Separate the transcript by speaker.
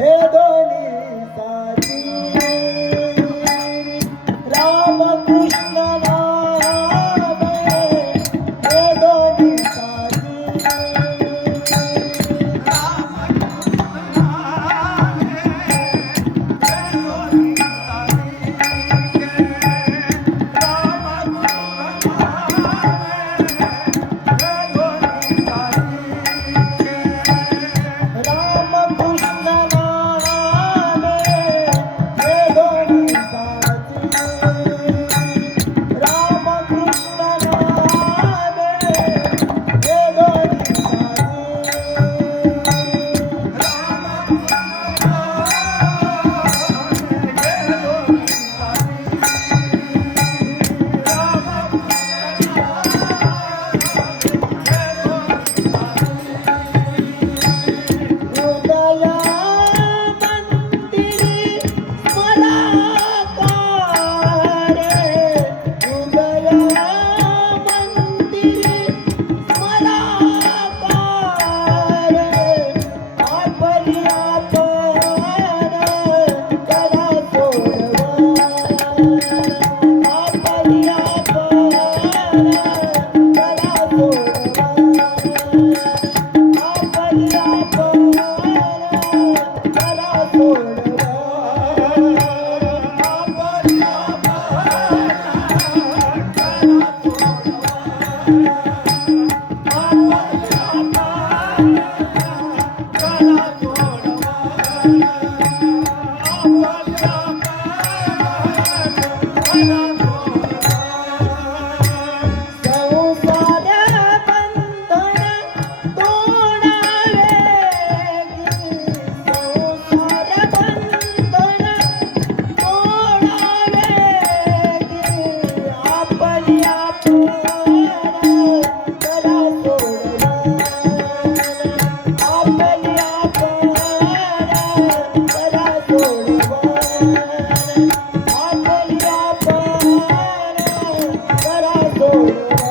Speaker 1: हे करा